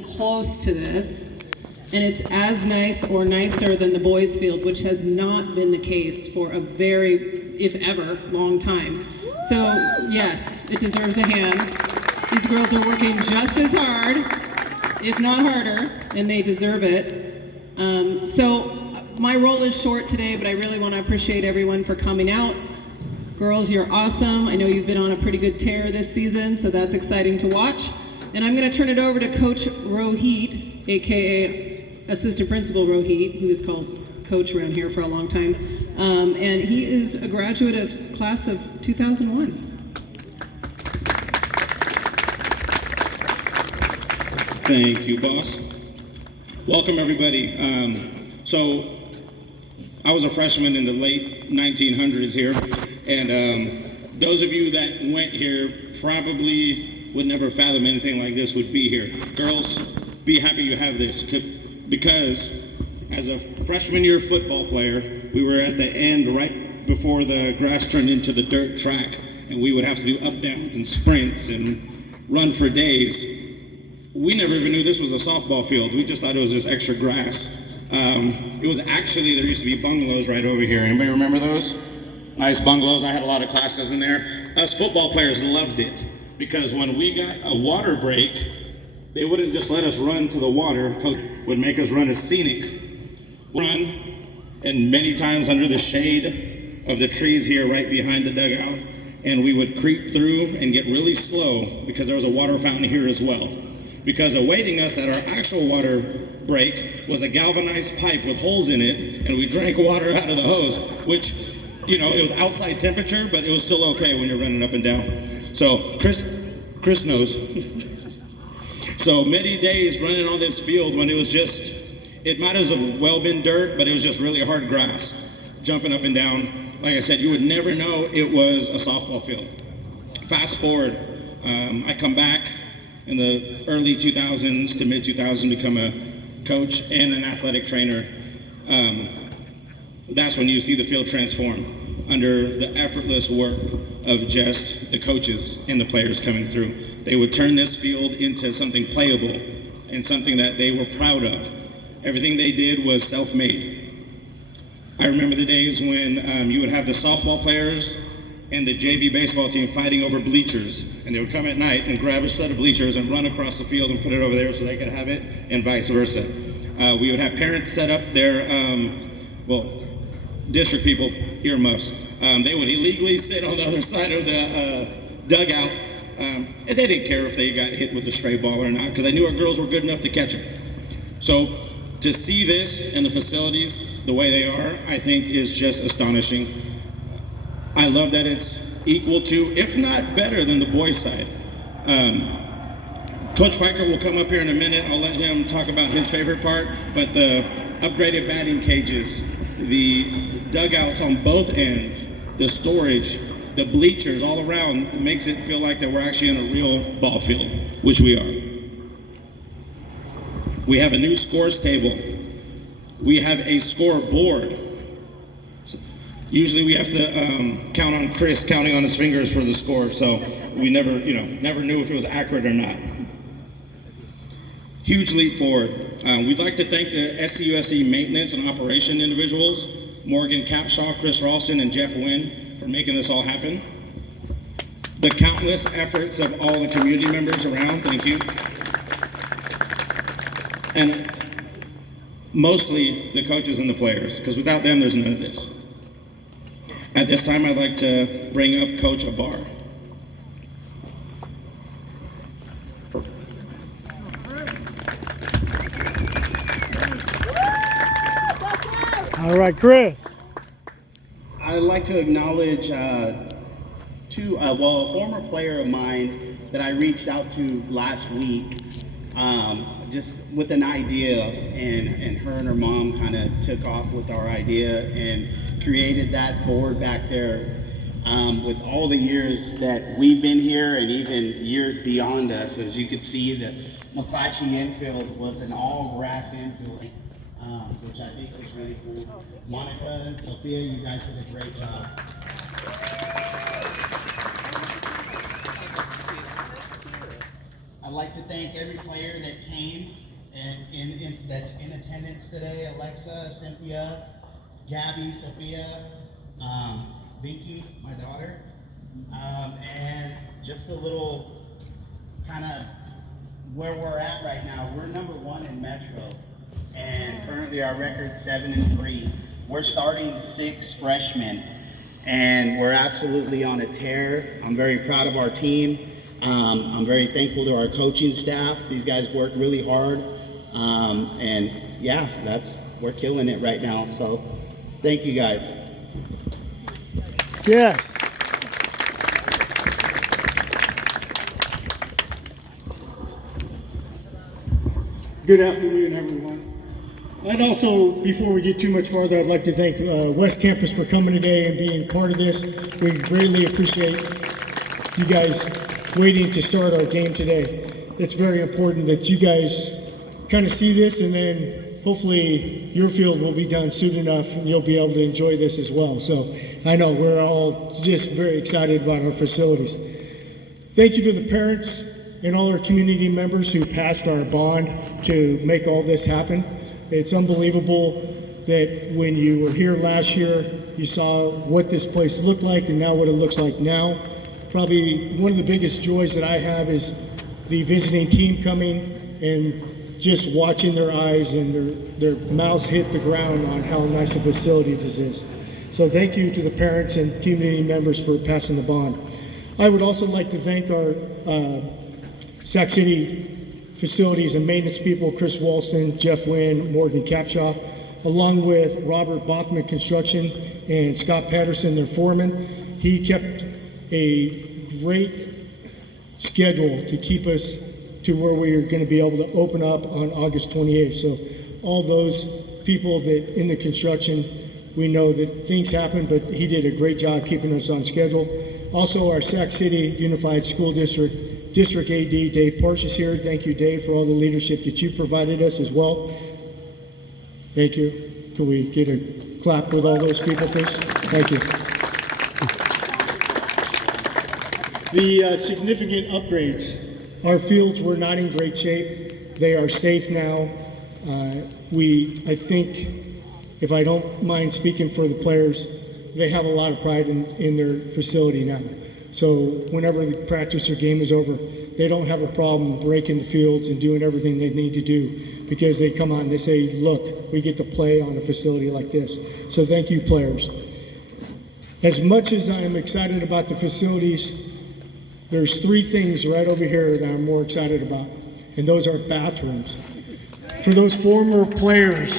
close to this, and it's as nice or nicer than the boys' field, which has not been the case for a very, if ever, long time. So yes, it deserves a hand. These girls are working just as hard, if not harder, and they deserve it. So my role is short today, but I really want to appreciate everyone for coming out. Girls, you're awesome. I know you've been on a pretty good tear this season, so that's exciting to watch. And I'm going to turn it over to Coach Rohit, aka Assistant Principal Rohit, who is called Coach around here for a long time. And he is a graduate of class of 2001. Thank you, boss. Welcome, everybody. So I was a freshman in the late 1900s here, and those of you that went here probably would never fathom anything like this would be here. Girls, be happy you have this, because as a freshman year football player, we were at the end right before the grass turned into the dirt track, and we would have to do up downs and sprints and run for days. We never even knew this was a softball field. We just thought it was just extra grass. It was actually, there used to be bungalows right over here. Anybody remember those? Nice bungalows. I had a lot of classes in there. Us football players loved it, because when we got a water break, they wouldn't just let us run to the water. Coach would make us run a scenic run, and many times under the shade of the trees here right behind the dugout, and we would creep through and get really slow because there was a water fountain here as well. Because awaiting us at our actual water break was a galvanized pipe with holes in it, and we drank water out of the hose, which, you know, it was outside temperature, but it was still okay when you're running up and down. So Chris knows. So many days running on this field when it was just, it might as well been dirt, but it was just really hard grass, jumping up and down. Like I said, you would never know it was a softball field. Fast forward, I come back in the early 2000s to mid 2000s, become a coach and an athletic trainer. That's when you see the field transform under the effortless work of just the coaches and the players coming through. They would turn this field into something playable and something that they were proud of. Everything they did was self-made. I remember the days when you would have the softball players and the JV baseball team fighting over bleachers, and they would come at night and grab a set of bleachers and run across the field and put it over there so they could have it, and vice versa. We would have parents set up their, district people, earmuffs. They would illegally sit on the other side of the dugout, and they didn't care if they got hit with a stray ball or not, because they knew our girls were good enough to catch it. So to see this and the facilities the way they are, I think is just astonishing. I love that it's equal to, if not better than, the boys' side. Coach Piker will come up here in a minute. I'll let him talk about his favorite part, but the upgraded batting cages, the dugouts on both ends, the storage, the bleachers all around, makes it feel like that we're actually in a real ball field, which we are. We have a new scores table. We have a scoreboard. Usually we have to count on Chris counting on his fingers for the score, so we never knew if it was accurate or not. Huge leap forward. We'd like to thank the SCUSE maintenance and operation individuals, Morgan Capshaw, Chris Ralston, and Jeff Wynn, for making this all happen. The countless efforts of all the community members around, thank you. And mostly the coaches and the players, because without them, there's none of this. At this time, I'd like to bring up Coach Abar. All right, Chris. I'd like to acknowledge a former player of mine that I reached out to last week, just with an idea, and her and her mom kind of took off with our idea and created that board back there. With all the years that we've been here and even years beyond us, as you can see, the McClatchy infield was an all grass infield, which I think was really cool. Monica and Sophia, you guys did a great job. I'd I'd like to thank every player that came and that's in attendance today. Alexa, Cynthia, Gabby, Sophia, Vinky, my daughter, and just a little kind of where we're at right now. We're number 1 in Metro, and currently our record's 7-3. We're starting 6 freshmen, and we're absolutely on a tear. I'm very proud of our team. I'm very thankful to our coaching staff. These guys work really hard, and yeah, we're killing it right now. So, thank you guys. Yes. Good afternoon, everyone. I'd also, before we get too much farther, I'd like to thank West Campus for coming today and being part of this. We greatly appreciate you guys waiting to start our game today. It's very important that you guys kind of see this, and then hopefully your field will be done soon enough and you'll be able to enjoy this as well. So I know we're all just very excited about our facilities. Thank you to the parents and all our community members who passed our bond to make all this happen. It's unbelievable that when you were here last year, you saw what this place looked like and now what it looks like now. Probably one of the biggest joys that I have is the visiting team coming and just watching their eyes and their mouths hit the ground on how nice a facility this is. So thank you to the parents and community members for passing the bond. I would also like to thank our Sac City facilities and maintenance people, Chris Walston, Jeff Wynn, Morgan Capshaw, along with Robert Bachman Construction and Scott Patterson, their foreman. He kept a great schedule to keep us to where we are going to be able to open up on August 28th. So all those people that in the construction, we know that things happen, but he did a great job keeping us on schedule. Also, our Sac City Unified School District AD, Dave Parsh is here. Thank you, Dave, for all the leadership that you provided us as well. Thank you. Can we get a clap with all those people, please? Thank you. The significant upgrades. Our fields were not in great shape. They are safe now. I think, if I don't mind speaking for the players, they have a lot of pride in their facility now. So whenever the practice or game is over, they don't have a problem breaking the fields and doing everything they need to do, because they come on, they say, look, we get to play on a facility like this. So thank you, players. As much as I am excited about the facilities, there's 3 things right over here that I'm more excited about, and those are bathrooms. For those former players,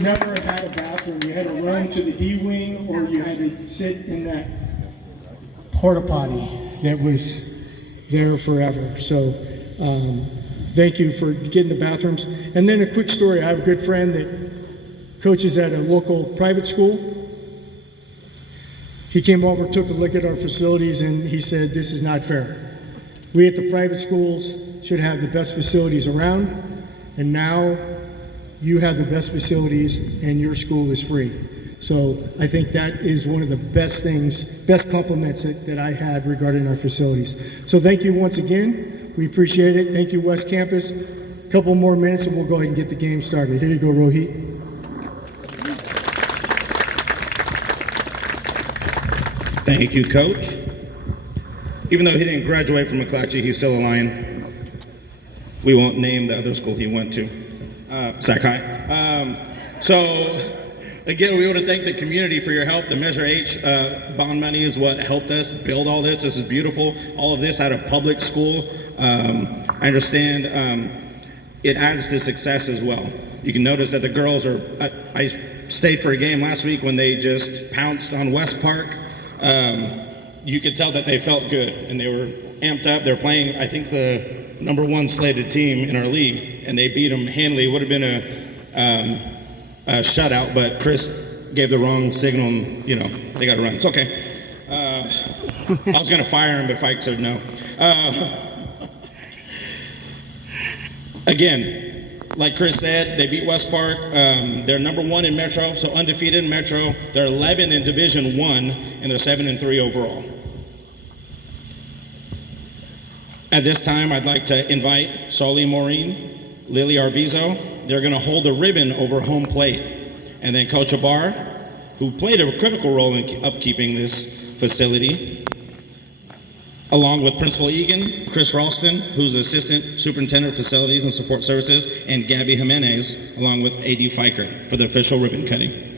never had a bathroom. You had to run to the D wing, or you had to sit in that porta potty that was there forever. So thank you for getting the bathrooms. And then a quick story. I have a good friend that coaches at a local private school. He came over, took a look at our facilities, and he said, this is not fair. We at the private schools should have the best facilities around, and now you have the best facilities and your school is free. So I think that is one of the best things, best compliments that I had regarding our facilities. So thank you once again. We appreciate it. Thank you, West Campus. A couple more minutes and we'll go ahead and get the game started. Here you go, Rohit. Thank you, Coach. Even though he didn't graduate from McClatchy, he's still a Lion. We won't name the other school he went to, Sac High. So, again, we want to thank the community for your help. The Measure H bond money is what helped us build all this. This is beautiful. All of this out of public school. I understand it adds to success as well. You can notice that the girls are, I stayed for a game last week when they just pounced on West Park. You could tell that they felt good and they were amped up. They're playing, I think, the #1 slated team in our league, and they beat them handily. It would have been a shutout, but Chris gave the wrong signal and, you know, they got to run. It's okay. I was going to fire him, but Fike said no. Again, like Chris said, they beat West Park. They're #1 in Metro, so undefeated in Metro. They're 11 in Division I, and they're 7-3 overall. At this time, I'd like to invite Soli Maureen, Lily Arbizo. They're going to hold a ribbon over home plate. And then Coach Abar, who played a critical role in upkeeping this facility, along with Principal Egan, Chris Ralston, who's Assistant Superintendent of Facilities and Support Services, and Gabby Jimenez, along with AD Fiker for the official ribbon cutting.